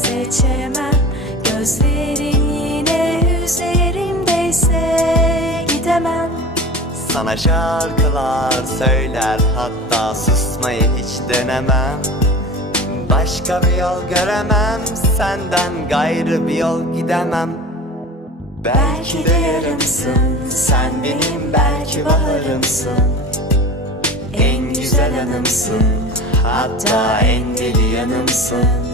geçemem Gözlerin yine üzerimdeyse gidemem. Sana şarkılar söyler hatta susmayı hiç denemem. Başka bir yol göremem senden gayrı bir yol gidemem. Belki de yarımsın Sen benim belki baharımsın. En güzel anımsın Hatta en deli yanımsın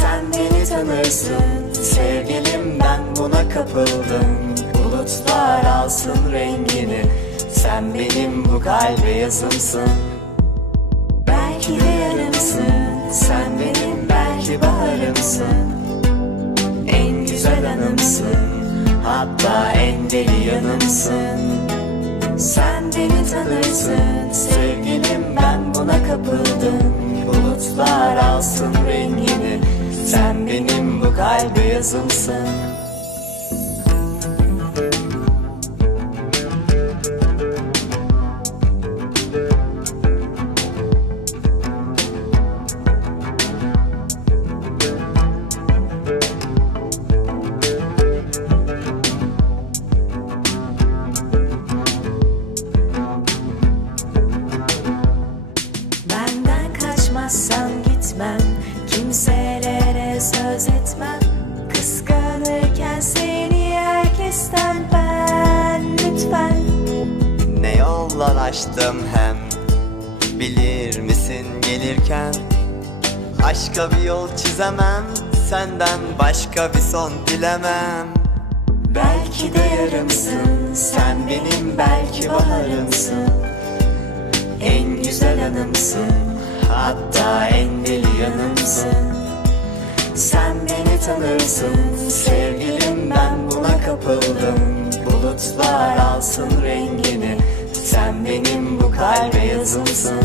Sen beni tanırsın. Sevgilim ben buna kapıldım. Bulutlar alsın rengini. Sen benim bu kalbe yazımsın. Belki de yarımsın. Sen benim belki baharımsın. En güzel anımsın. Hatta en deli yanımsın. Sen beni tanırsın. Sevgilim ben buna kapıldım Bulutlar alsın rengini. Sen benim bu kalbe yazımsın söz etmem. Kıskanırken seni herkesten ben. Lütfen. Ne yollar açtım hem. Bilir misin gelirken? Aşka bir yol çizemem. Senden başka bir son dilemem. Belki de yarımsın. Sen benim belki baharımsın. En güzel anımsın. Hatta en deli yanımsın beni tanırsın. Sevgilim ben buna kapıldım. Bulutlar alsın rengini. Sen benim bu kalbe yazımsın.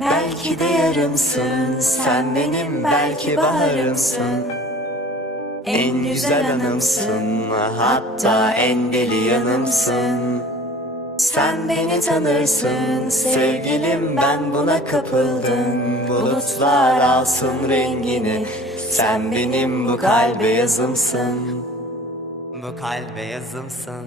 Belki de yarımsın. Sen benim belki baharımsın. En güzel anımsın. Hatta en deli yanımsın. Sen beni tanırsın. Sevgilim ben buna kapıldım. Bulutlar alsın rengini Sen benim bu kalbe yazımsın. Bu kalbe yazımsın